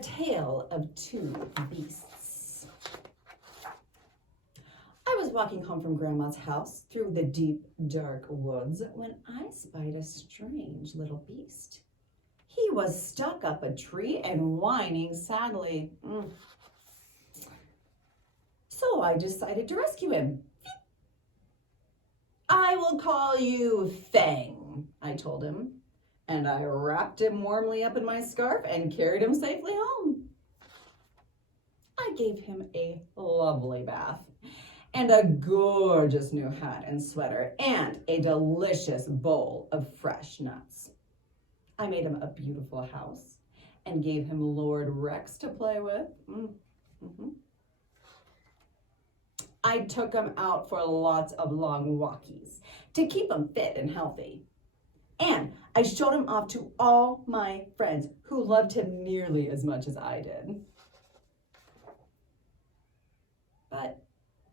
Tale of Two Beasts. I was walking home from Grandma's house through the deep, dark woods when I spied a strange little beast. He was stuck up a tree and whining sadly. So I decided to rescue him. I will call you Fang, I told him, and I wrapped him warmly up in my scarf and carried him safely home. I gave him a lovely bath and a gorgeous new hat and sweater and a delicious bowl of fresh nuts. I made him a beautiful house and gave him Lord Rex to play with. I took him out for lots of long walkies to keep him fit and healthy. And I showed him off to all my friends who loved him nearly as much as I did. But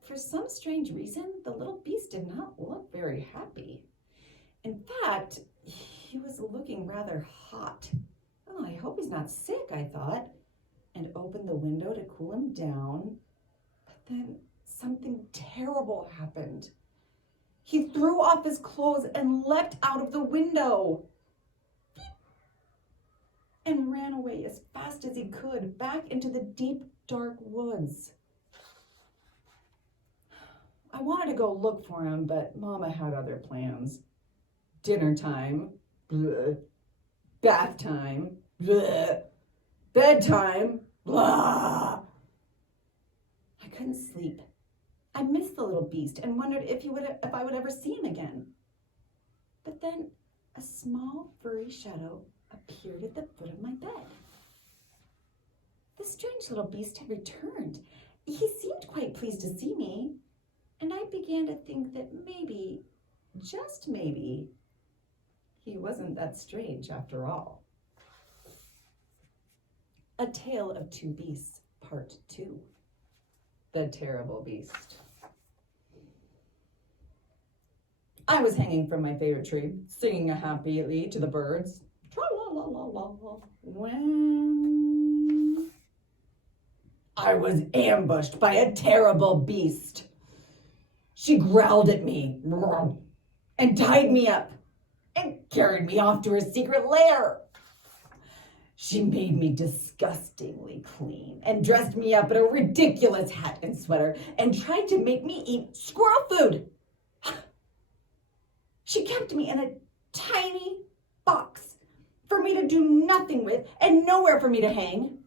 for some strange reason, the little beast did not look very happy. In fact, he was looking rather hot. Oh, I hope he's not sick, I thought, and opened the window to cool him down. But then something terrible happened. He threw off his clothes and leapt out of the window and ran away as fast as he could back into the deep, dark woods. I wanted to go look for him, but Mama had other plans. Dinner time, bleh. Bath time, bleh. Bedtime, blah. I couldn't sleep. I missed the little beast and wondered if I would ever see him again. But then a small furry shadow appeared at the foot of my bed. The strange little beast had returned. He seemed quite pleased to see me, and I began to think that maybe, just maybe, he wasn't that strange after all. A Tale of Two Beasts, Part 2. The Terrible Beast. I was hanging from my favorite tree, singing happily to the birds, tra-la-la-la-la, when I was ambushed by a terrible beast. She growled at me and tied me up and carried me off to her secret lair. She made me disgustingly clean and dressed me up in a ridiculous hat and sweater and tried to make me eat squirrel food. She kept me in a tiny box for me to do nothing with and nowhere for me to hang.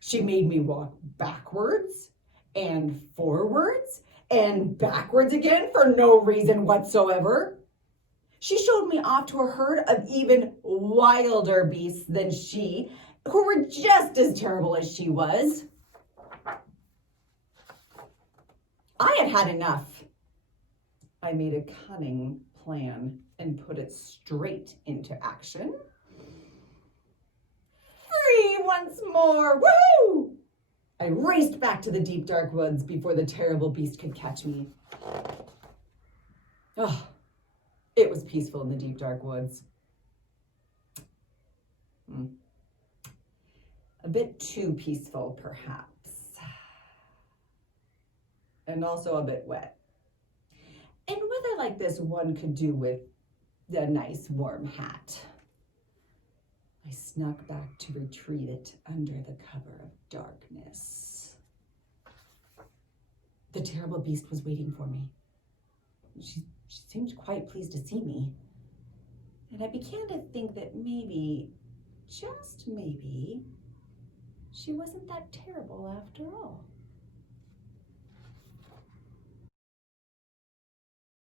She made me walk backwards and forwards and backwards again for no reason whatsoever. She showed me off to a herd of even wilder beasts than she, who were just as terrible as she was. I had had enough. I made a cunning plan and put it straight into action. Free once more, woohoo! I raced back to the deep, dark woods before the terrible beast could catch me. Oh, it was peaceful in the deep, dark woods. A bit too peaceful, perhaps. And also a bit wet. And weather like this one could do with a nice warm hat. I snuck back to retrieve it under the cover of darkness. The terrible beast was waiting for me. She seemed quite pleased to see me. And I began to think that maybe, just maybe, she wasn't that terrible after all.